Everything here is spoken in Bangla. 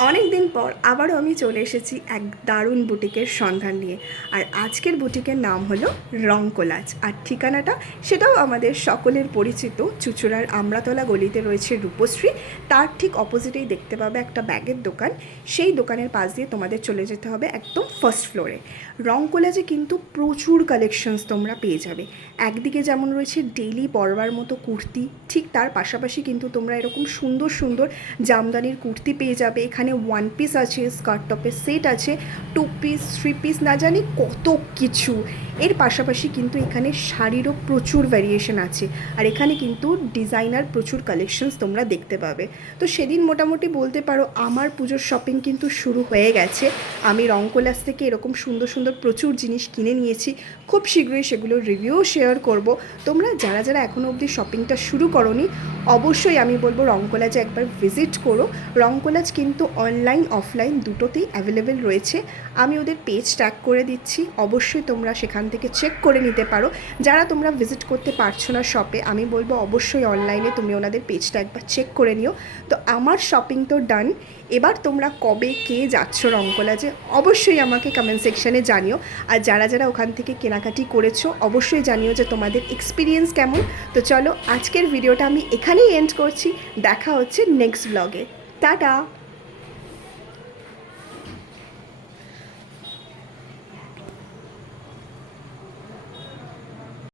অনেক দিন পর আবারও আমি চলে এসেছি এক দারুণ বুটিকের সন্ধান নিয়ে। আর আজকের বুটিকের নাম হলো রং কোলাজ। আর ঠিকানাটা সেটাও আমাদের সকলের পরিচিত, চুঁচুড়ার আমরাতলা গলিতে রয়েছে রূপশ্রী। তার ঠিক অপোজিটেই দেখতে পাবে একটা ব্যাগের দোকান। সেই দোকানের পাশ দিয়ে তোমাদের চলে যেতে হবে একদম ফার্স্ট ফ্লোরে। রং কোলাজে কিন্তু প্রচুর কালেকশনস তোমরা পেয়ে যাবে। একদিকে যেমন রয়েছে ডেইলি পরবার মতো কুর্তি, ঠিক তার পাশাপাশি কিন্তু তোমরা এরকম সুন্দর সুন্দর জামদানির কুর্তি পেয়ে যাবে। এখানে ওয়ান পিস আছে, স্কার্ট টপের সেট আছে, টু পিস, থ্রি পিস, না জানি কত কিছু। এর পাশাপাশি কিন্তু এখানে শাড়িরও প্রচুর ভ্যারিয়েশন আছে। আর এখানে কিন্তু ডিজাইনার প্রচুর কালেকশনস তোমরা দেখতে পাবে। তো সেদিন মোটামুটি বলতে পারো আমার পুজোর শপিং কিন্তু শুরু হয়ে গেছে। আমি রংকোলাস থেকে এরকম সুন্দর সুন্দর প্রচুর জিনিস কিনে নিয়েছি। খুব শীঘ্রই সেগুলোর রিভিউ শেয়ার করব। তোমরা যারা যারা এখনও অবধি শপিংটা শুরু করোনি, অবশ্যই আমি বলবো রংকোলাজে একবার ভিজিট করো। রংকোলাজ কিন্তু অনলাইন অফলাইন দুটোতেই অ্যাভেলেবেল রয়েছে। আমি ওদের পেজ ট্যাগ করে দিচ্ছি, অবশ্যই তোমরা সেখান থেকে চেক করে নিতে পারো। যারা তোমরা ভিজিট করতে পারছো না শপে, আমি বলবো অবশ্যই অনলাইনে তুমি ওনাদের পেজটা একবার চেক করে নিও। তো আমার শপিং তো ডান। এবার তোমরা কবে কে যাচ্ছ রংকোলাজে অবশ্যই আমাকে কমেন্ট সেকশানে জানিও। আর যারা যারা ওখান থেকে কেনাকাটি করেছো অবশ্যই জানিও যে তোমাদের এক্সপিরিয়েন্স কেমন। তো চলো আজকের ভিডিওটা আমি এখানেই এন্ড করছি। দেখা হচ্ছে নেক্সট ব্লগে। টাটা।